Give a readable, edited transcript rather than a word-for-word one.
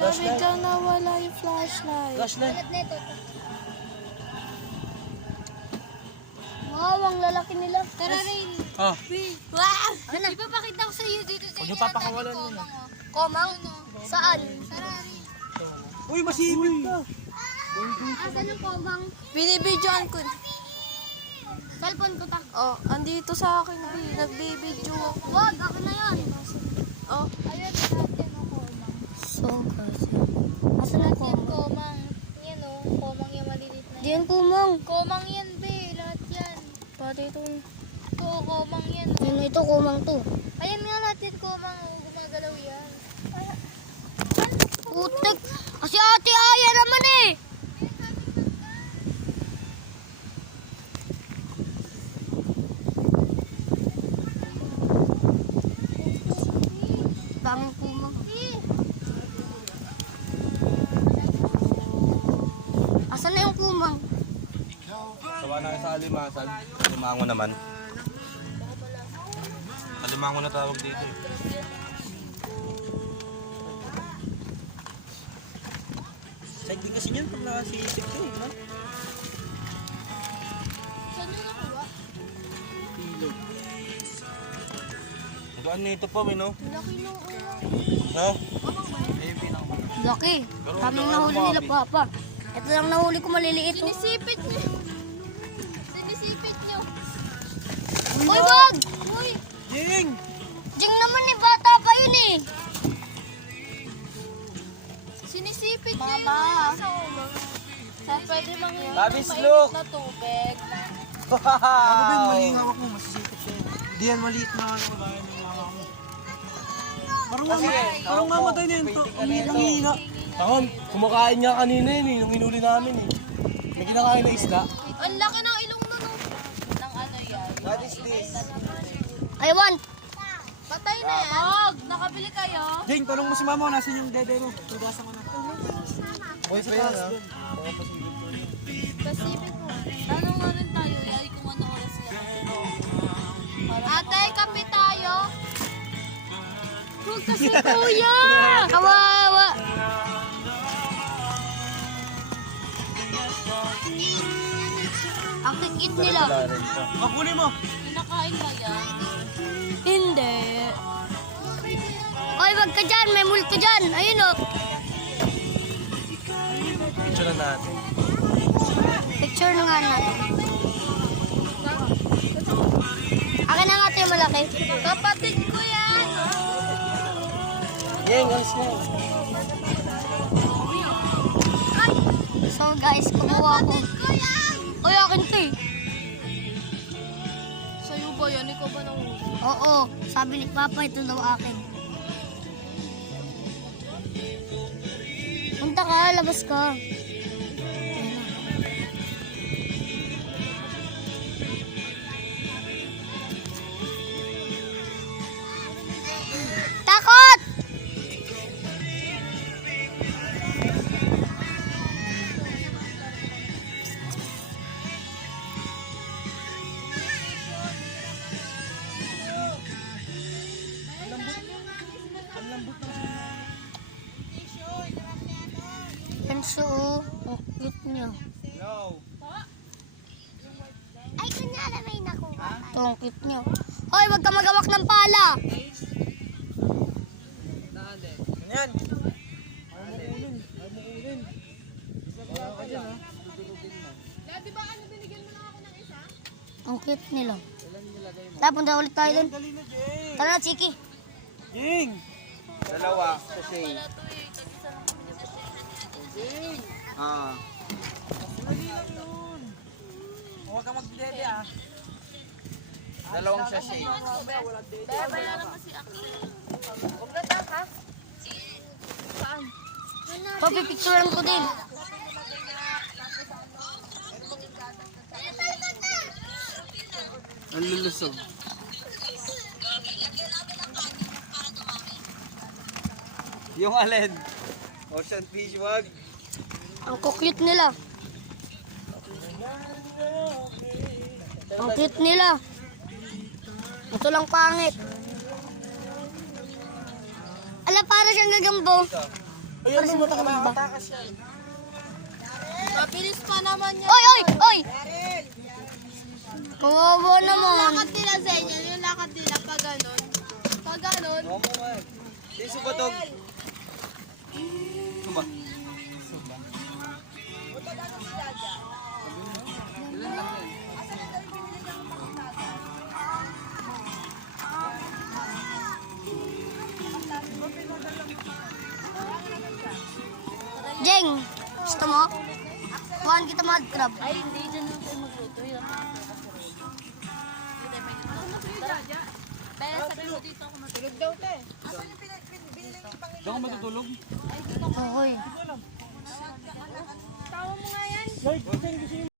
Biglang nawala yung flashlight. Flashlight. Wow, ang lalaki nila. Tara rin. Ah. Wow! Ano? Ipapakita ko sa iyo dito sa Huwag inyo. niyo papakawalan yun. Komang? Saan? Tara rin. Uy, masipit ka. Asan ang komang? Binibidyoan ko. Cellphone ko pa. Oh, andito sa akin. Nagbibidyo ako. Wag, ako na yun. Oh. Ayun natin ang komang. So, kasi. Asan ang Yan komang? komang. Yan o. Komang yung maliliit na yan. Diyan komang. Komang yan be. Lahat yan. Pati ito. Ito komang yan. Yan ito, komang to. Ayan nga natin komang. Gumagalaw yan. Putik. Kasi ate Aya naman eh. Daming kumang. Asan na yung kumang? Sawa na sa alimasan. Alimango naman. Alimango na tawag dito eh. Side din kasi niyan pag nakasisip ko eh. Saan nyo nakuha? Ilog. Nagaan nito pa no? Laki nung ulang. No? Laki. Kaming nahuli nila papa. Ito lang nahuli ko maliliit. Oh. Sinisipit nyo. Sinisipit nyo. Uy, wag! Uy. Jing! Jing naman eh, bata pa yun eh. Sinisipit nyo Mama. yung sa ulo. Saan pwede mangyayari Babis, mainit look. na tubig? Ako din, mali yung hawak mo. Masisipit siya. Hindi yan maliit na ano. Kaya ng hawak mo. Parang mamatay na yun to. Ang hina. Takon, kumakain niya kanina yun eh. Nung inuli namin eh. May kinakain na isda. Ang laki ng ilong na no. Ng ano yan? What is this? I want. Patay na yan. Wag, nakabili kayo. Jing, tanong mo si mama, nasan yung dede mo? Tugasan mo na. Boy, pa yan ha. Pasipit mo. Tanong nga rin tayo, yay kung ano oras sila. Ate, kape tayo. Huwag kasi kuya. Kawawa. Ang kikit nila. Makuli mo. Kinakain ba yan? Hindi. Oy, wag ka dyan. May multo dyan. Ayun o. Picture na natin. Picture na nga natin. Akin na nga ito yung malaki. Kapatid ko yan. Jing, alis na. So guys, kumuha ko. Ko yan. Oy, akin to eh. Sa'yo ba yan? Ikaw ba nahuli? Oo, sabi ni Papa, ito daw akin. Punta ka, labas ka. Takot! Yan siya oh. Ang cute niya. Hello. Ay, kunyala may nakuha. Ito ang cute niya. Hoy, wag ka magawak ng pala. Yan. Di ba ano binigyan mo na ako ng isa? Ang cute nila. Tara, punta ulit tayo dun. Dali na, Jing. Tara na, Chiki. Jing. Dalawa. Kasi. Ah. Dali lang yun. Huwag ka mag-dede ah. Dalawang sachet. Wala naman si Aki. Huwag na ha? Papipicturean ko din. Ang lulusog. Yung alin? Ocean fish, wag. Ang cute nila. Ang cute nila. Ito lang pangit. Ala, para siyang gagambo. Ayan mo, makatakas yan. Mabilis pa naman yan. Oy, oy, oy! Kawawa naman. Lakad nila sa inyo, yung lakad nila pa ganun. Pa ganun. Oo mo nga. Tiso ba dog? Sumba. Jeng, gusto mo? Kuhaan kita mad crab. Ay, hindi. Diyan lang tayo magluto. Hirap na. Pero sabi mo dito ako matulog daw, te. Diyan ko matutulog? Okay. Lloyd,